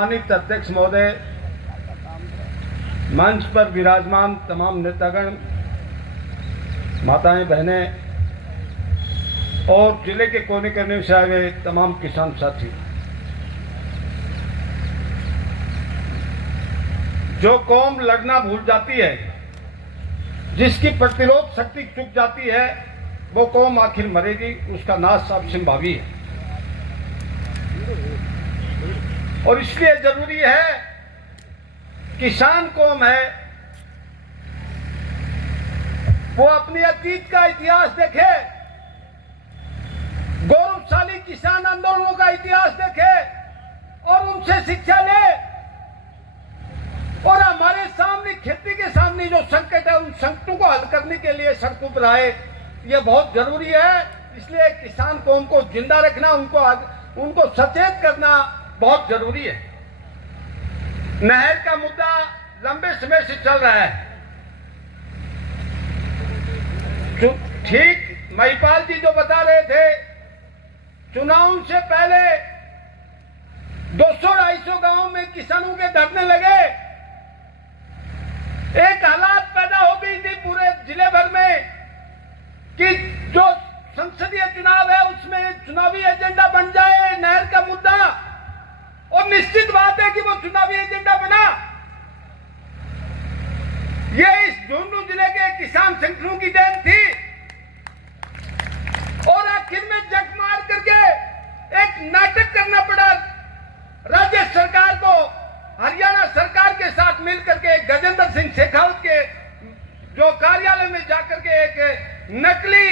सम्मानित अध्यक्ष महोदय, मंच पर विराजमान तमाम नेतागण, माताएं, बहनें और जिले के कोने कोने से आए हुए तमाम किसान साथी, जो कौम लड़ना भूल जाती है, जिसकी प्रतिरोध शक्ति चुक जाती है, वो कौम आखिर मरेगी, उसका नाश अब संभावी है। और इसलिए जरूरी है, किसान कौम है, वो अपने अतीत का इतिहास देखे, गौरवशाली किसान आंदोलनों का इतिहास देखे और उनसे शिक्षा ले। और हमारे सामने, खेती के सामने जो संकट है, उन संकटों को हल करने के लिए सड़कों पर आए, ये बहुत जरूरी है। इसलिए किसान कौम को जिंदा रखना, उनको सचेत करना बहुत जरूरी है। नहर का मुद्दा लंबे समय से चल रहा है। ठीक महिपाल जी जो बता रहे थे, चुनाव से पहले 200-250 गांव में किसानों के धरने लगे। एक हालात पैदा हो गई थी पूरे जिले भर में कि जो संसदीय चुनाव है उसमें चुनावी एजेंडा बन जाए नहर का मुद्दा। और निश्चित बात है कि वो चुनावी एजेंडा बना। ये इस झुंझुनू जिले के किसान संगठनों की देन थी। और आखिर में जग मार करके एक नाटक करना पड़ा राज्य सरकार को, हरियाणा सरकार के साथ मिलकर के गजेंद्र सिंह शेखावत के जो कार्यालय में जाकर के एक नकली,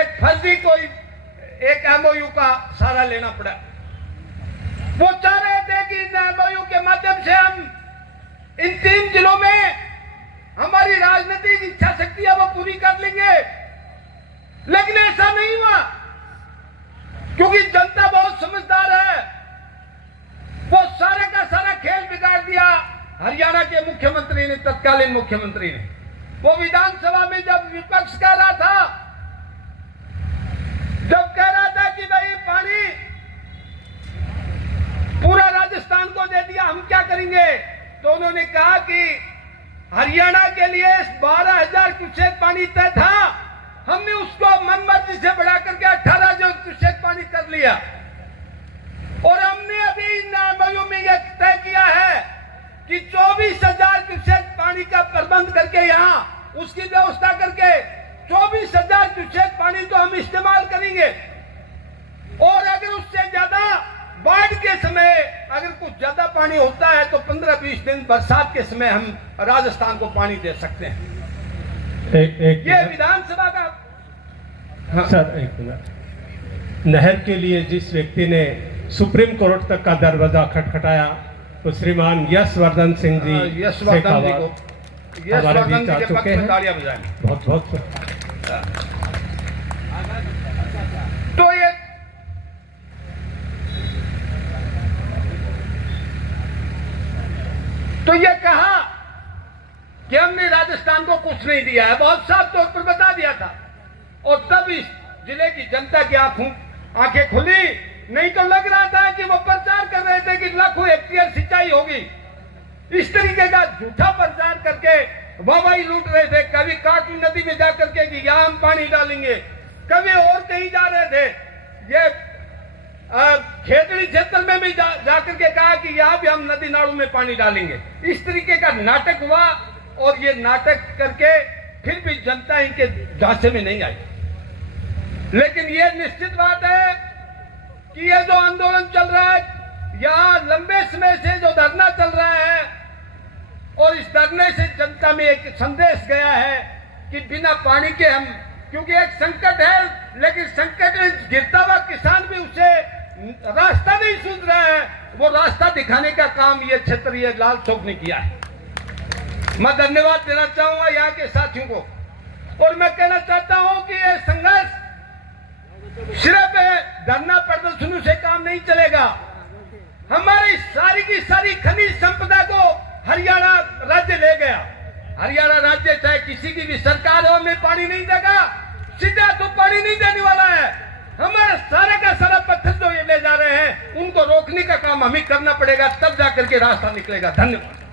एक फर्जी कोई एक एमओयू का सहारा लेना पड़ा। वो चाह रहे थे कि इन एमओयू के माध्यम से हम इन 3 जिलों में हमारी राजनीतिक इच्छा शक्ति है वो पूरी कर लेंगे, लेकिन ऐसा नहीं हुआ, क्योंकि जनता बहुत समझदार है। वो सारे का सारा खेल बिगाड़ दिया हरियाणा के मुख्यमंत्री ने, तत्कालीन मुख्यमंत्री ने। वो विधानसभा में जब विपक्ष कह रहा था, जब कह रहा था कि भाई पानी पूरा राजस्थान को दे दिया, हम क्या करेंगे, तो उन्होंने कहा कि हरियाणा के लिए 12,000 क्यूसेक पानी तय था, हमने उसको मनमर्जी से बढ़ा करके 18,000 क्यूसेक पानी कर लिया। और हमने अभी एमओयू में यह तय किया है कि 24,000 क्यूसेक पानी का प्रबंध करके यहाँ उसकी व्यवस्था करके 24,000 क्यूसेक पानी तो हम इस्तेमाल करेंगे। और अगर उससे ज्यादा बाढ़ के समय अगर कुछ ज्यादा पानी होता है तो 15-20 दिन बरसात के समय हम राजस्थान को पानी दे सकते हैं। ये विधानसभा का। हाँ सर, एक मिनट। नहर के लिए जिस व्यक्ति ने सुप्रीम कोर्ट तक का दरवाजा खटखटाया, तो श्रीमान यशवर्धन सिंह जी को हमारे बीच आ चुके हैं। बहुत बहुत तो ये कहा कि हमने राजस्थान को कुछ नहीं दिया है, बहुत साफ तौर पर बता दिया था। और तब इस जिले की जनता की आंखें खुली, नहीं तो लग रहा था कि वो प्रचार कर रहे थे कि लाखों हेक्टेयर सिंचाई होगी। इस तरीके का झूठा प्रचार करके वाहवाही लूट रहे थे। कभी काटू नदी में जाकर के कि यहाँ हम पानी डालेंगे, कभी और कहीं जा रहे थे। ये खेतड़ी क्षेत्र में भी जाकर के कहा कि यहाँ भी हम नदी नालों में पानी डालेंगे। इस तरीके का नाटक हुआ और ये नाटक करके फिर भी जनता इनके झांसे में नहीं आई। लेकिन ये निश्चित बात है कि ये जो आंदोलन चल रहा है, यहाँ लंबे समय से जो धरना चल रहा है, और इस धरने से जनता में एक संदेश गया है कि बिना पानी के हम, क्योंकि एक संकट है, लेकिन संकट में गिरता हुआ किसान भी उसे रास्ता नहीं सूझ रहा है, वो रास्ता दिखाने का काम ये क्षेत्रीय लाल चौक ने किया है। मैं धन्यवाद देना चाहूंगा यहाँ के साथियों को। और मैं कहना चाहता हूं कि ये संघर्ष सिर्फ धरना प्रदर्शनों से काम नहीं चलेगा। हमारी सारी की सारी खनिज संपदा को हरियाणा राज्य ले गया। हरियाणा राज्य चाहे किसी की भी सरकार हो, हमें पानी नहीं देगा, सीधा तो पानी नहीं देने वाला है। हमारा सारा का सारा पत्थर जो ये ले जा रहे हैं उनको रोकने का काम हमें करना पड़ेगा, तब जाकर के रास्ता निकलेगा। धन्यवाद।